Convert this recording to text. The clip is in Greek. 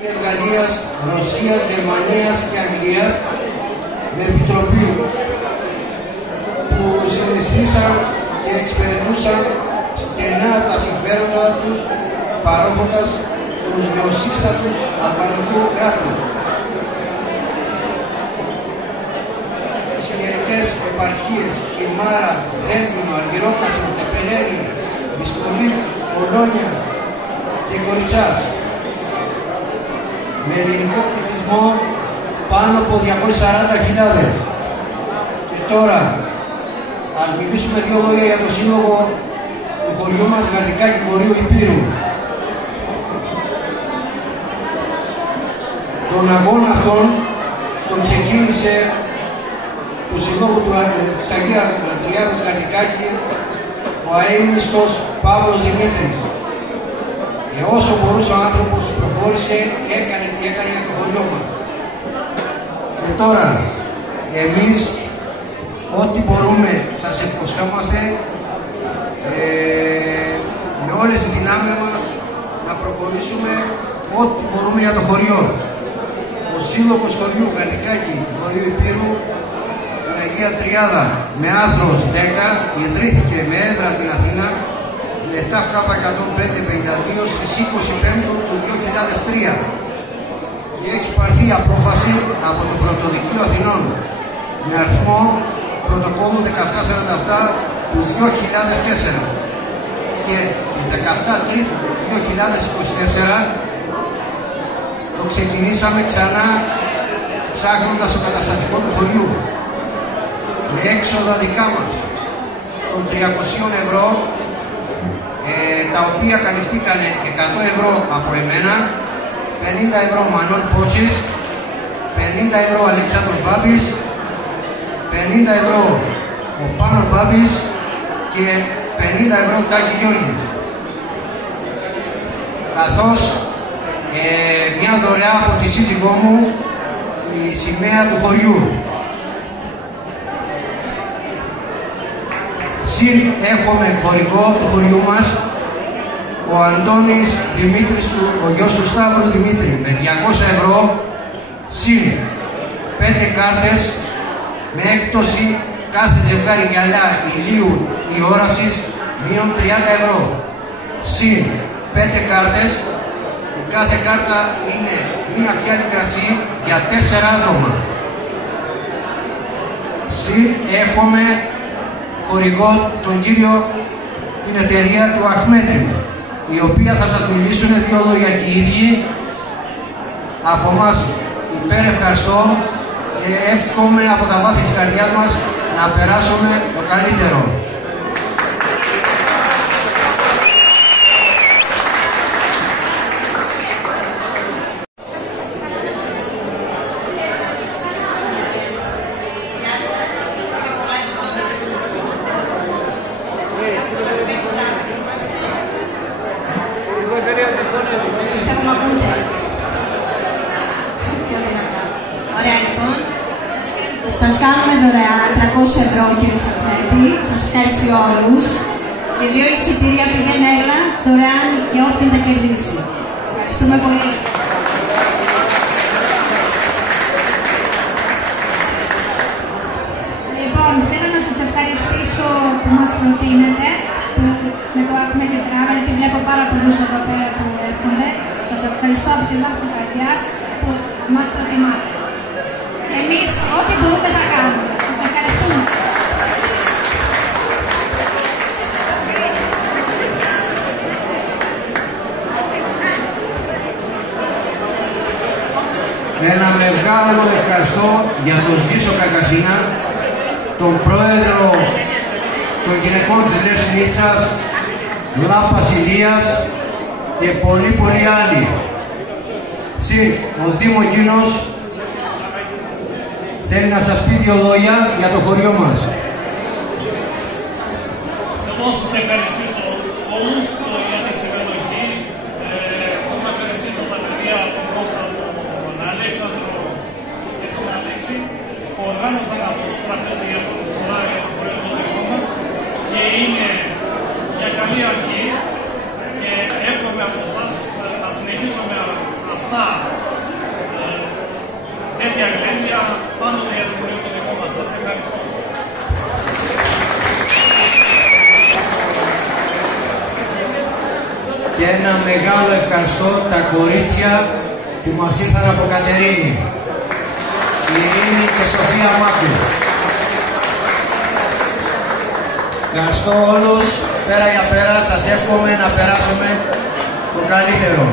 Γαλλίας, Ρωσίας, Γερμανίας και Αγγλίας με επιτροπή που συναισθήσαν και εξυπηρετούσαν στενά τα συμφέροντα τους, παρόχοντας τους νεοσύστατους αλβανικού κράτους. Οι συγγενικές επαρχίες, Χιμάρα, Ρέμβινο, Αργυρόκαστρο, Τεπελέρη, Μισκοβή, Κολόνια και Κοριτσάς, με ελληνικό πληθυσμό πάνω από 240.000. Και τώρα, ας μιλήσουμε δύο λόγια για το σύλλογο του χωριού μας Γαρδικάκη Βορείου Υπήρου. Τον αγώνα αυτόν τον ξεκίνησε του συλλόγου της Αγίας Τριάδας Γαρδικάκη ο αείμνηστος Παύλος Δημήτρης. Και όσο μπορούσε ο άνθρωπος προχώρησε, έκανε τι έκανε για το χωριό μας. Και τώρα, εμείς ό,τι μπορούμε σας υποσχόμαστε με όλες τις δυνάμεις μας να προχωρήσουμε ό,τι μπορούμε για το χωριό. Ο σύλλογος χωριού Γαρδικάκη Βορείου Υπήρου, η Αγία Τριάδα με άθρος 10, ιδρύθηκε με έδρα την Αθήνα με ΤΑΦΚ 105-52 στις 25 του 2003 και έχει πάρθει απόφαση από το Πρωτοδικείο Αθηνών με αριθμό πρωτοκόλλου 1747 του 2004 και 17 Τρίτου του 2024 το ξεκινήσαμε ξανά ψάχνοντας το καταστατικό του χωριού με έξοδα δικά μας των 300 ευρώ, τα οποία καλυφθήκαν 100 ευρώ από εμένα, 50 ευρώ Μανώλη Πότσης, 50 ευρώ Αλέξανδρος Μπάμπης, 50 ευρώ ο Πάνος Μπάμπης και 50 ευρώ Τάκη Γιώργη. Καθώς μια δωρεά από τη σύζυγό μου, η σημαία του χωριού. Συν έχουμε χορηγό του χωριού μας ο Αντώνης Δημήτρης, ο γιος του Σταύρου Δημήτρη, με 200 ευρώ συν 5 κάρτες με έκπτωση κάθε ζευγάρι γυαλιά ηλίου ή όρασης μείον 30 ευρώ συν 5 κάρτες. Η κάθε κάρτα είναι μία φιάλη κρασί για 4 άτομα. Συν έχουμε χορηγό τον κύριο, την εταιρεία του Αχμέτη, η οποία θα σας μιλήσουν δύο λόγια και οι ίδιοι. Από μας υπερευχαριστώ και εύχομαι από τα βάθη της καρδιάς μας να περάσουμε το καλύτερο. Ωραία, λοιπόν. Σας κάνουμε δωρεάν 300 ευρώ, κύριε Σοκρέτη. Σας ευχαριστώ όλους. Και 2 εισιτήρια πηγαίνει έλα δωρεάν για όποιον τα κερδίσει. Ευχαριστούμε πολύ. Λοιπόν, θέλω να σας ευχαριστήσω που μας προτείνετε με το Αχμέ και Τράβα, γιατί βλέπω πάρα πολλούς εδώ πέρα που έρχονται. Σας ευχαριστώ από την βάθη της καρδιάς που μας προτιμάτε. Και εμείς ό,τι μπορούμε θα κάνουμε. Σας ευχαριστούμε. Ένα μεγάλο ευχαριστώ για τον Ζήσο Κακασίνα, τον πρόεδρο των γυναικών της Λέσης Νίτσας, Λάπας Ηλίας και πολλοί άλλοι. Συν ο Δήμο εκείνος θέλει να σας πει δύο λόγια για το χωριό μας. Θέλω να σας ευχαριστήσω όλους για τη συμμετοχή. Θέλω να ευχαριστήσω τα παιδιά, τον Κώστα, τον Αλέξανδρο και τον Αλέξη, που οργάνωσαν αυτό το τραπέζι για πρώτη φορά για το χωριό το δικό μας και είναι μια καλή αρχή και εύχομαι από εσάς να συνεχίσουμε αυτά Και ένα μεγάλο ευχαριστώ τα κορίτσια που μας ήρθαν από Κατερίνη, η Ειρήνη και Σοφία Μάκου. Ευχαριστώ όλους, πέρα για πέρα, σας εύχομαι να περάσουμε το καλύτερο.